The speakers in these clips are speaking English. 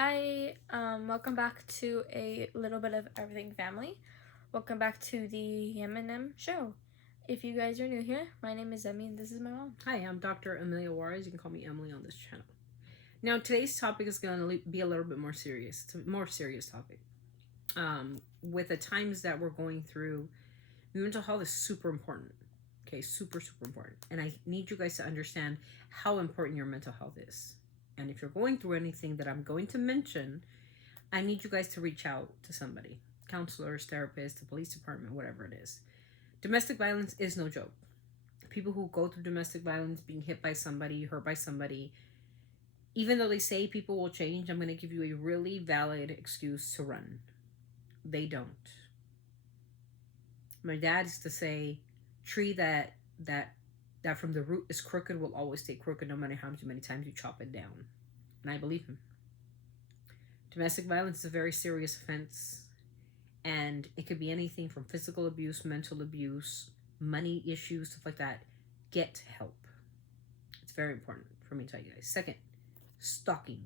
Hi, welcome back to a little bit of everything family. Welcome back to the M&M show. If you guys are new here, my name is Emmy and this is my mom. Hi, I'm Dr. Amelia Juarez. You can call me Emily on this channel. Now, today's topic is going to be a little bit more serious. It's a more serious topic. With the times that we're going through, mental health is super important. Okay, super important. And I need you guys to understand how important your mental health is. And if you're going through anything that I'm going to mention, I need you guys to reach out to somebody, counselors, therapists, the police department, whatever it is. Domestic violence is no joke. People who go through domestic violence, being hit by somebody, hurt by somebody, even though they say people will change, I'm going to give you a really valid excuse to run. They don't. My dad used to say, tree that from the root is crooked will always stay crooked no matter how many times you chop it down. And I believe him. Domestic violence is a very serious offense, and it could be anything from physical abuse, mental abuse, money issues, stuff like that. Get help. It's very important for me to tell you guys. Second, stalking.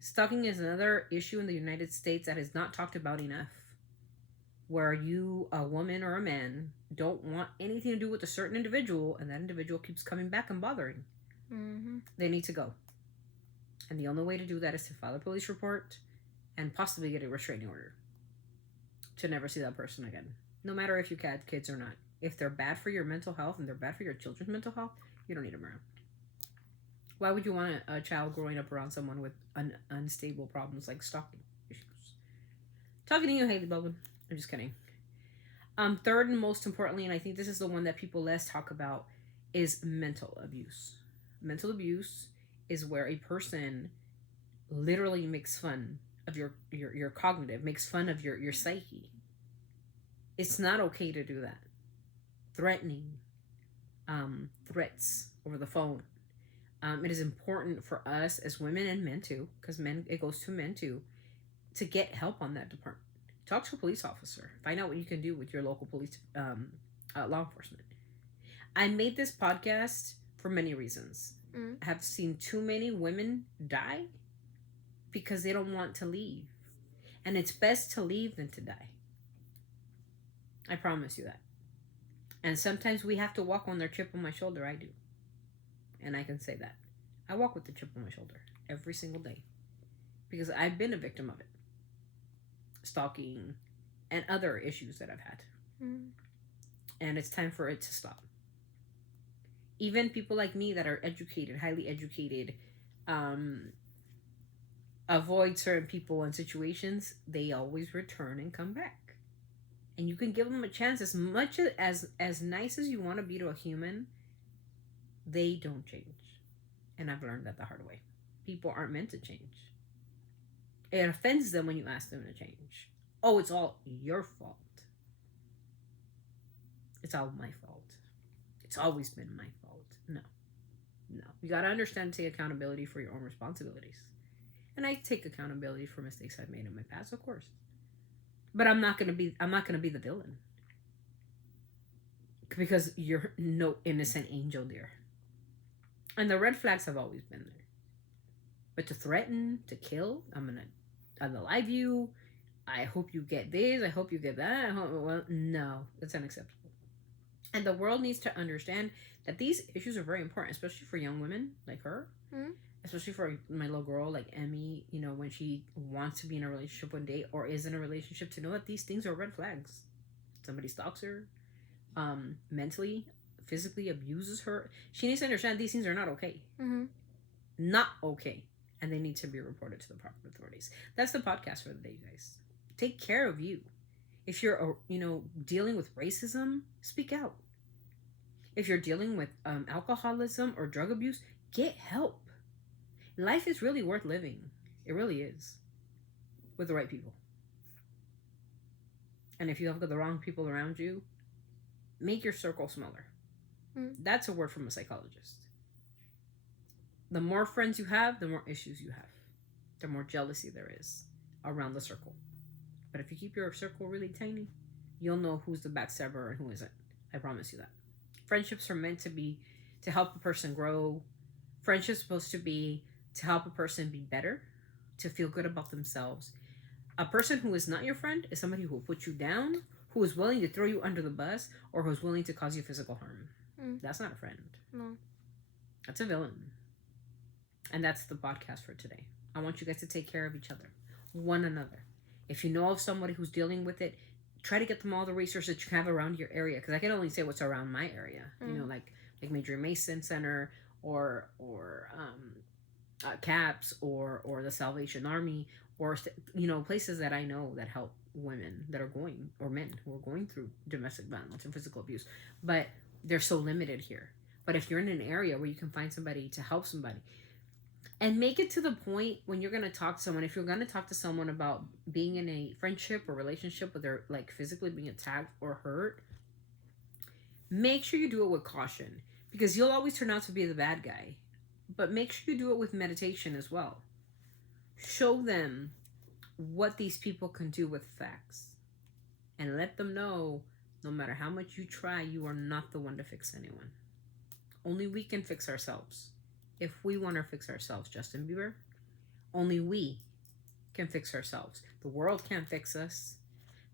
Stalking is another issue in the United States that is not talked about enough. Where you, a woman or a man, don't want anything to do with a certain individual, and that individual keeps coming back and bothering. They need to go. And the only way to do that is to file a police report and possibly get a restraining order to never see that person again. No matter if you had kids or not. If they're bad for your mental health and they're bad for your children's mental health, you don't need them around. Why would you want a child growing up around someone with unstable problems like stalking issues? Talking to you, Haley Baldwin. I'm just kidding. Third and most importantly, and I think this is the one that people less talk about, is mental abuse. Mental abuse is where a person literally makes fun of your cognitive, makes fun of your psyche. It's not okay to do that. Threatening, threats over the phone. It is important for us as women and men too, because it goes to men too, to get help on that department. Talk to a police officer. Find out what you can do with your local police, law enforcement. I made this podcast for many reasons. I have seen too many women die because they don't want to leave. And it's best to leave than to die. I promise you that. And sometimes we have to walk on their chip on my shoulder. I do. And I can say that. I walk with the chip on my shoulder every single day. Because I've been a victim of it. Stalking and other issues that I've had. And it's time for it to stop. Even people like me that are educated, highly educated, avoid certain people and situations, they always return and come back. And you can give them a chance. As much as nice as you want to be to a human, they don't change. And I've learned that the hard way. People aren't meant to change. It offends them when you ask them to change. Oh, it's all your fault. It's all my fault. It's always been my fault. No. You gotta understand and take accountability for your own responsibilities. And I take accountability for mistakes I've made in my past, of course. But I'm not gonna be the villain. Because you're no innocent angel, dear. And the red flags have always been there. But to threaten, to kill, I'm gonna unalive you. I hope you get this. I hope you get that. Well, no, that's unacceptable. And the world needs to understand that these issues are very important, especially for young women like her. Especially for my little girl like Emmy, when she wants to be in a relationship one day or is in a relationship, to know that these things are red flags. Somebody stalks her, mentally, physically abuses her. She needs to understand these things are not okay. Not okay. And they need to be reported to the proper authorities. That's the podcast for the day, you guys. Take care of you. If you're, dealing with racism, speak out. If you're dealing with alcoholism or drug abuse, get help. Life is really worth living. It really is. With the right people. And if you have the wrong people around you, make your circle smaller. That's a word from a psychologist. The more friends you have, the more issues you have. The more jealousy there is around the circle. But if you keep your circle really tiny, you'll know who's the backstabber and who isn't. I promise you that. Friendships are meant to be to help a person grow. Friendship's supposed to be to help a person be better, to feel good about themselves. A person who is not your friend is somebody who will put you down, who is willing to throw you under the bus, or who is willing to cause you physical harm. That's not a friend. No. That's a villain. And that's the podcast for today. I want you guys to take care of each other, one another. If you know of somebody who's dealing with it, try to get them all the resources that you have around your area. Because I can only say what's around my area. You know, like Major Mason Center or CAPS or the Salvation Army, or places that I know that help women that are going, or men who are going through domestic violence and physical abuse. But they're so limited here. But if you're in an area where you can find somebody to help somebody, and make it to the point when you're going to talk to someone, if you're going to talk to someone about being in a friendship or relationship where they're like physically being attacked or hurt, make sure you do it with caution, because you'll always turn out to be the bad guy. But make sure you do it with meditation as well. Show them what these people can do with facts, and let them know no matter how much you try, you are not the one to fix anyone. Only we can fix ourselves. If we want to fix ourselves, Justin Bieber, only we can fix ourselves. The world can't fix us.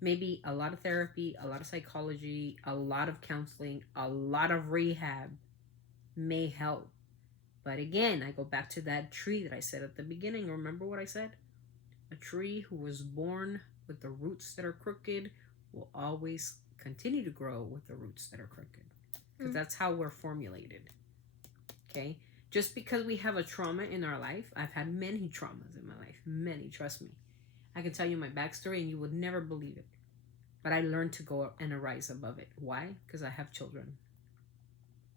Maybe a lot of therapy, a lot of psychology, a lot of counseling, a lot of rehab may help. But again, I go back to that tree that I said at the beginning. Remember what I said? A tree who was born with the roots that are crooked will always continue to grow with the roots that are crooked. Because that's how we're formulated. Okay? Just because we have a trauma in our life, I've had many traumas in my life. Many, trust me. I can tell you my backstory and you would never believe it. But I learned to go and rise above it. Why? Because I have children.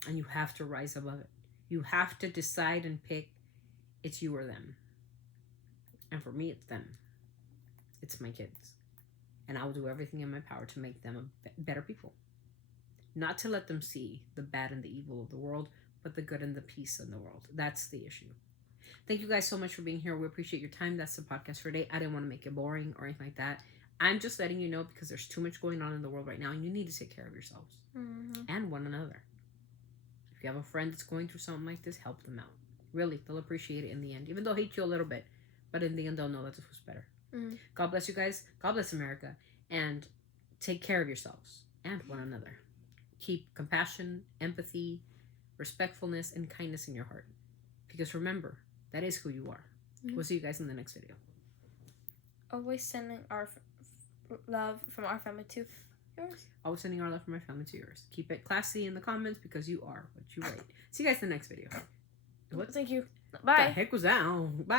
And you have to rise above it. You have to decide and pick, it's you or them. And for me, it's them. It's my kids. And I will do everything in my power to make them better people. Not to let them see the bad and the evil of the world, but the good and the peace in the world. That's the issue. Thank you guys so much for being here. We appreciate your time. That's the podcast for today. I didn't want to make it boring or anything like that. I'm just letting you know because there's too much going on in the world right now, and you need to take care of yourselves and one another. If you have a friend that's going through something like this, help them out. Really, they'll appreciate it in the end. Even though they'll hate you a little bit, but in the end, they'll know that this was better. God bless you guys. God bless America. And take care of yourselves and one another. Keep compassion, empathy, respectfulness, and kindness in your heart. Because remember, that is who you are. We'll see you guys in the next video. Always sending our love from our family to yours. Always sending our love from my family to yours. Keep it classy in the comments because you are what you write. See you guys in the next video. Thank you. Bye. The heck was that? Bye.